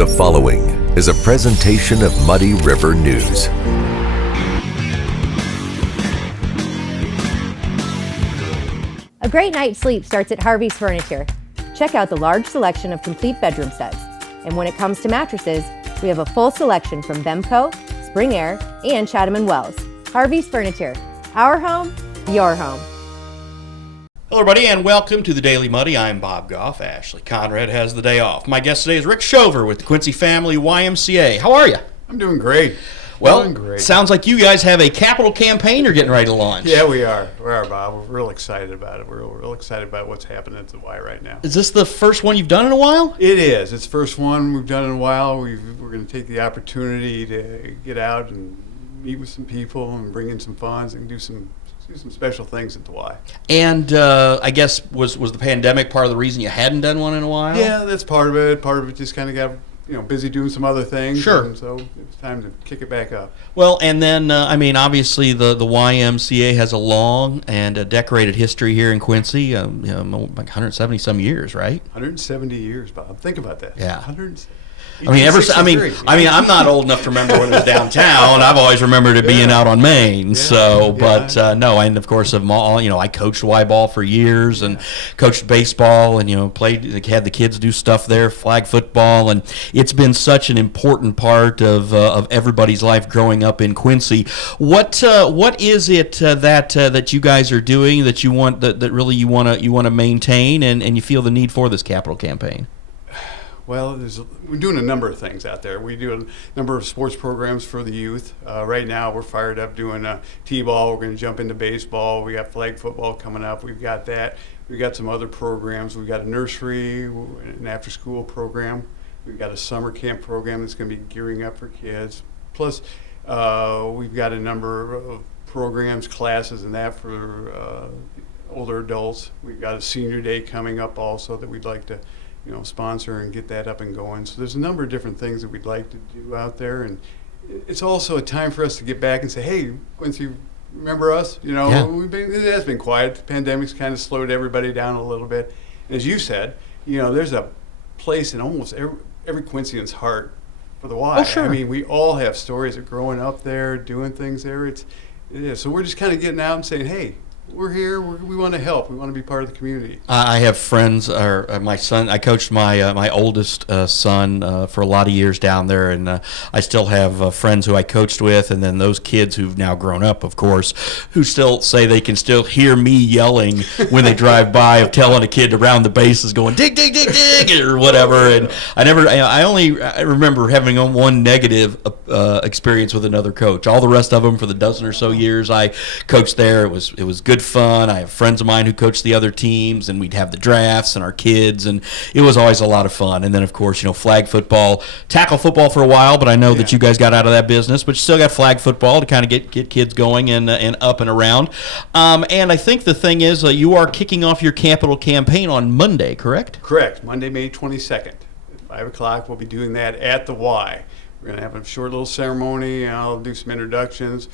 The following is a presentation of Muddy River News. A great night's sleep starts at Harvey's Furniture. Check out the large selection of complete bedroom sets. And when it comes to mattresses, we have a full selection from Bemco, Spring Air, and Chatham & Wells. Harvey's Furniture. Our home, your home. Hello, everybody, and welcome to the Daily Muddy. I'm Bob Gough. Ashley Conrad has the day off. My guest today is Rick Shover with the Quincy Family YMCA. How are you? I'm doing great. Well, sounds like you guys have a capital campaign you're getting ready to launch. Yeah, we are. We are, Bob. We're real excited about it. We're real excited about what's happening at the Y right now. Is this the first one you've done in a while? It is. It's the first one we've done in a while. We're going to take the opportunity to get out and meet with some people and bring in some funds and do some special things at the Y. And I guess was the pandemic part of the reason you hadn't done one in a while? Yeah, that's part of it. Part of it just kind of got busy doing some other things. Sure. And so it's time to kick it back up. Well, and then, obviously the YMCA has a long and a decorated history here in Quincy, like 170-some years, right? 170 years, Bob. Think about that. Yeah. 170. I'm not old enough to remember when it was downtown. I've always remembered it being out on Main. So, but no, and of course, I coached Y ball for years and coached baseball and played. Had the kids do stuff there, flag football, and it's been such an important part of everybody's life growing up in Quincy. What is it that you guys are doing that you want that really you want to maintain and you feel the need for this capital campaign? Well, we're doing a number of things out there. We do a number of sports programs for the youth. Right now, we're fired up doing T-ball. We're going to jump into baseball. We got flag football coming up. We've got that. We've got some other programs. We've got a nursery, an after-school program. We've got a summer camp program that's going to be gearing up for kids. Plus, we've got a number of programs, classes, and that for older adults. We've got a senior day coming up also that we'd like to sponsor and get that up and going. So there's a number of different things that we'd like to do out there, and it's also a time for us to get back and say, hey, Quincy, remember us? It has been quiet. The pandemic's kind of slowed everybody down a little bit. And as you said, there's a place in almost every Quincyan's heart for the Y. Oh, sure. I mean, we all have stories of growing up there, doing things there. It is. So we're just kind of getting out and saying, hey, we're here. We want to help. We want to be part of the community. I have friends, or my son. I coached my oldest son for a lot of years down there, and I still have friends who I coached with, and then those kids who've now grown up, of course, who still say they can still hear me yelling when they drive by, of telling a kid around the bases, going dig, dig, dig, dig, or whatever. And I only remember having one negative experience with another coach. All the rest of them, for the dozen or so years I coached there, it was good fun. I have friends of mine who coach the other teams, and we'd have the drafts and our kids, and it was always a lot of fun. And then, of course, flag football, tackle football for a while, but I know that you guys got out of that business, but you still got flag football to kind of get kids going and up and around. And I think the thing is, you are kicking off your capital campaign on Monday, correct? Correct. Monday, May 22nd at 5 o'clock. We'll be doing that at the Y. We're going to have a short little ceremony. I'll do some introductions.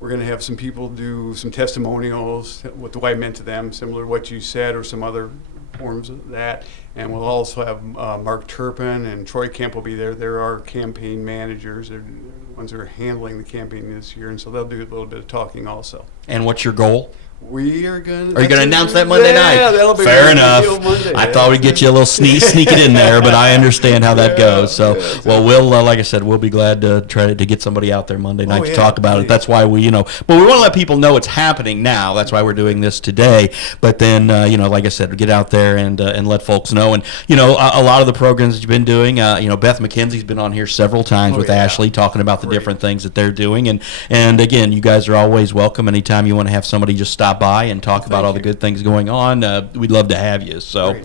We're going to have some people do some testimonials, what the Y meant to them, similar to what you said, or some other forms of that. And we'll also have Mark Turpin and Troy Kemp will be there. They're our campaign managers. They're the ones that are handling the campaign this year, and so they'll do a little bit of talking also. And what's your goal? We are going. Are you going to announce that Monday night? Yeah, that'll be fair enough. Monday, I thought we'd get you a little sneak it in there, but I understand how that goes. So, well, we'll like I said, we'll be glad to try to get somebody out there Monday night to talk about it. That's why we, but we want to let people know it's happening now. That's why we're doing this today. But then, like I said, get out there and let folks know. And a lot of the programs that you've been doing, Beth McKenzie's been on here several times with Ashley talking about the different things that they're doing. And again, you guys are always welcome. Anytime you want to have somebody just stop by and talk about all the good things going on, we'd love to have you. So,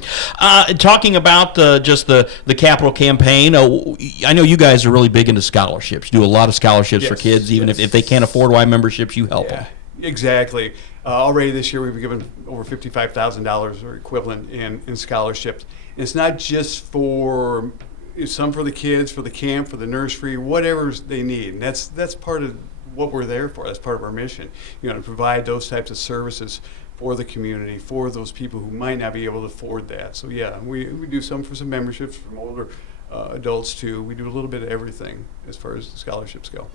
talking about just the capital campaign, I know you guys are really big into scholarships. You do a lot of scholarships for kids, even if they can't afford Y memberships, you help them. Exactly. Already this year we've given over $55,000 or equivalent in scholarships. And it's not just for some for the kids, for the camp, for the nursery, whatever they need. And that's part of what we're there for. That's part of our mission, to provide those types of services for the community, for those people who might not be able to afford that. So yeah, we do some for some memberships from older adults too. We do a little bit of everything as far as the scholarships go.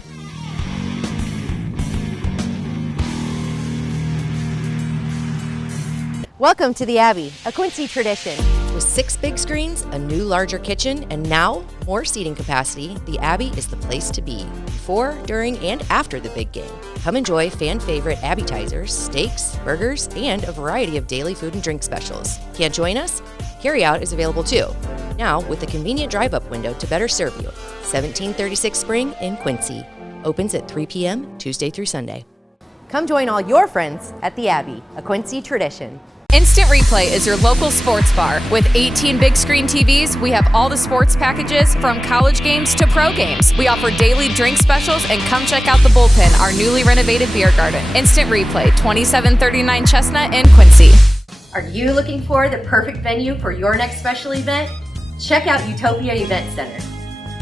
Welcome to the Abbey, a Quincy tradition. With 6 big screens, a new larger kitchen, and now more seating capacity, the Abbey is the place to be before, during, and after the big game. Come enjoy fan favorite appetizers, steaks, burgers, and a variety of daily food and drink specials. Can't join us? Carryout is available too. Now with a convenient drive-up window to better serve you. 1736 Spring in Quincy. Opens at 3 p.m. Tuesday through Sunday. Come join all your friends at the Abbey, a Quincy tradition. Instant Replay is your local sports bar. With 18 big screen TVs, we have all the sports packages from college games to pro games. We offer daily drink specials, and come check out the Bullpen, our newly renovated beer garden. Instant Replay, 2739 Chestnut in Quincy. Are you looking for the perfect venue for your next special event? Check out Utopia Event Center.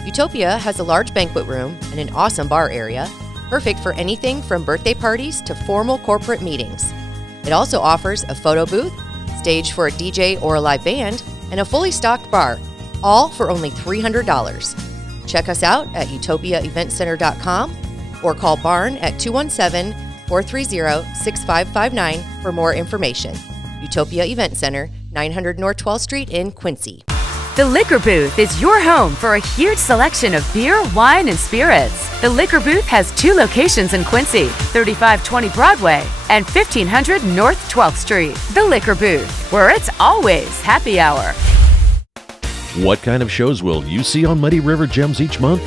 Utopia has a large banquet room and an awesome bar area, perfect for anything from birthday parties to formal corporate meetings. It also offers a photo booth, stage for a DJ or a live band, and a fully stocked bar, all for only $300. Check us out at utopiaeventcenter.com or call Barn at 217-430-6559 for more information. Utopia Event Center, 900 North 12th Street in Quincy. The Liquor Booth is your home for a huge selection of beer, wine, and spirits. The Liquor Booth has 2 locations in Quincy, 3520 Broadway and 1500 North 12th Street. The Liquor Booth, where it's always happy hour. What kind of shows will you see on Muddy River Gems each month?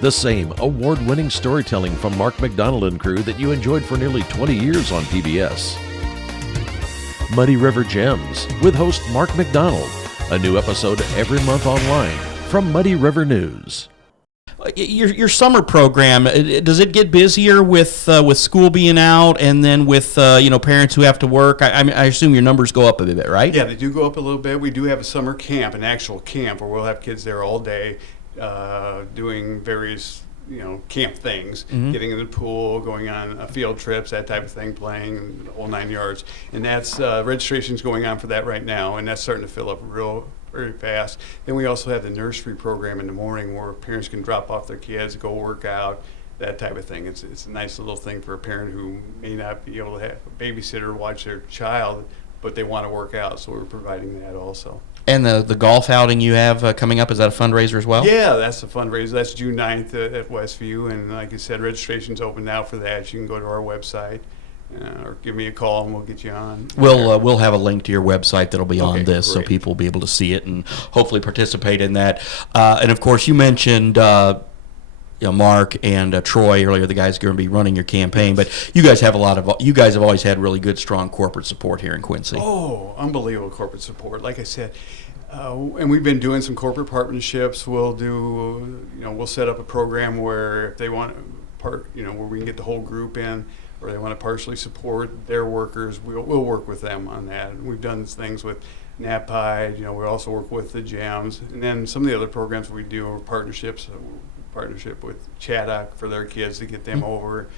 The same award-winning storytelling from Mark McDonald and crew that you enjoyed for nearly 20 years on PBS. Muddy River Gems with host Mark McDonald. A new episode every month online from Muddy River News. Your summer program, does it get busier with school being out, and then with parents who have to work? I assume your numbers go up a bit, right? Yeah, they do go up a little bit. We do have a summer camp, an actual camp, where we'll have kids there all day. Doing various, camp things, getting in the pool, going on field trips, that type of thing, playing the whole 9 yards. And that's registration's going on for that right now, and that's starting to fill up very fast. Then we also have the nursery program in the morning where parents can drop off their kids, go work out, that type of thing. It's a nice little thing for a parent who may not be able to have a babysitter watch their child, but they want to work out, so we're providing that also. And the golf outing you have coming up, is that a fundraiser as well? Yeah, that's a fundraiser. That's June 9th at Westview. And like I said, registration's open now for that. You can go to our website or give me a call and we'll get you on. We'll have a link to your website that'll be on this, great. so people will be able to see it and hopefully participate in that. And of course, you mentioned Mark and Troy earlier, the guys going to be running your campaign, but you guys have always had really good, strong corporate support here in Quincy. Oh, unbelievable corporate support. Like I said, and we've been doing some corporate partnerships. We'll set up a program where if they want where we can get the whole group in, or they want to partially support their workers, we'll work with them on that. And we've done things with NAPI, we also work with the Gems, and then some of the other programs we do are partnership with Chaddock for their kids to get them over,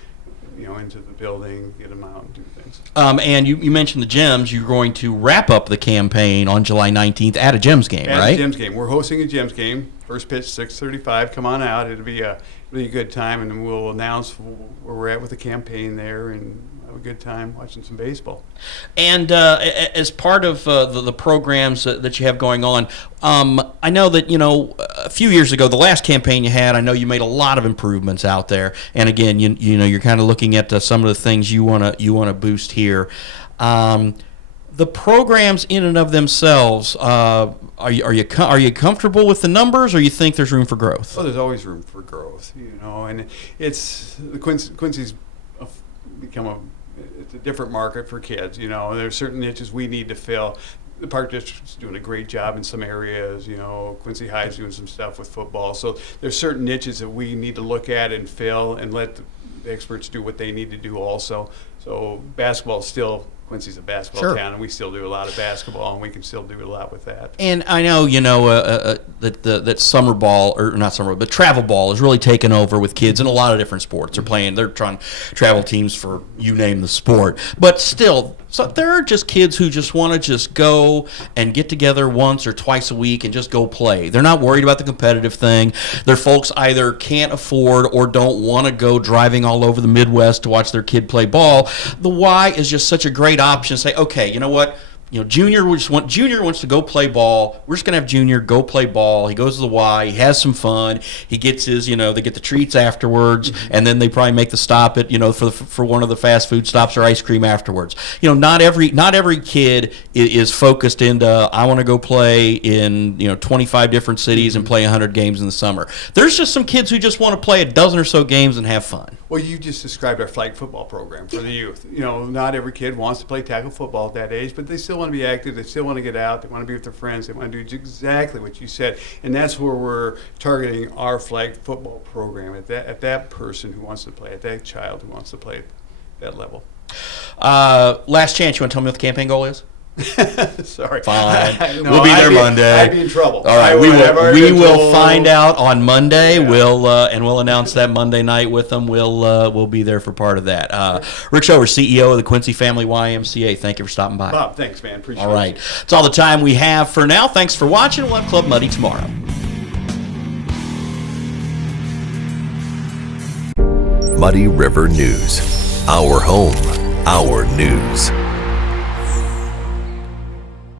into the building, get them out and do things. And you mentioned the Gems. You're going to wrap up the campaign on July 19th at a Gems game, right? At a Gems game. We're hosting a Gems game. First pitch, 6:35. Come on out. It'll be a really good time, and we'll announce where we're at with the campaign there and have a good time watching some baseball. And as part of the programs that you have going on, I know that a few years ago, the last campaign you had, I know you made a lot of improvements out there. And again, you're kind of looking at some of the things you want to boost here. The programs in and of themselves, are you comfortable with the numbers, or you think there's room for growth? Oh, there's always room for growth, and it's Quincy's become it's a different market for kids, There's certain niches we need to fill. The Park District's doing a great job in some areas, Quincy High's doing some stuff with football. So there's certain niches that we need to look at and fill and let the experts do what they need to do also. So basketball is still Quincy's a basketball Sure. town, and we still do a lot of basketball, and we can still do a lot with that. And I know, that summer ball, or not summer, but travel ball is really taken over with kids in a lot of different sports. They're trying travel teams for you name the sport. But still, so there are just kids who just want to just go and get together once or twice a week and just go play. They're not worried about the competitive thing. Their folks either can't afford or don't want to go driving all over the Midwest to watch their kid play ball. The Y is just such a great option to say, okay, you know what? Junior wants to go play ball. We're just gonna have Junior go play ball. He goes to the Y. He has some fun. He gets his, they get the treats afterwards, and then they probably make the stop at, for one of the fast food stops or ice cream afterwards. Not every kid is focused into I want to go play in 25 different cities and play 100 games in the summer. There's just some kids who just want to play a dozen or so games and have fun. Well, you just described our flag football program for the youth. Not every kid wants to play tackle football at that age, but they still want to be active. They still want to get out. They want to be with their friends. They want to do exactly what you said, and that's where we're targeting our flag football program at that person who wants to play, at that child who wants to play at that level. Last chance. You want to tell me what the campaign goal is? Sorry. Fine. No, We'll be there Monday. I'd be in trouble. All right. We will find out on Monday. Yeah. We'll announce that Monday night with them. We'll be there for part of that. Rick Shover, CEO of the Quincy Family YMCA. Thank you for stopping by. Bob, thanks, man. Appreciate it. All right. That's all the time we have for now. Thanks for watching. We'll have Club Muddy tomorrow. Muddy River News. Our home, our news.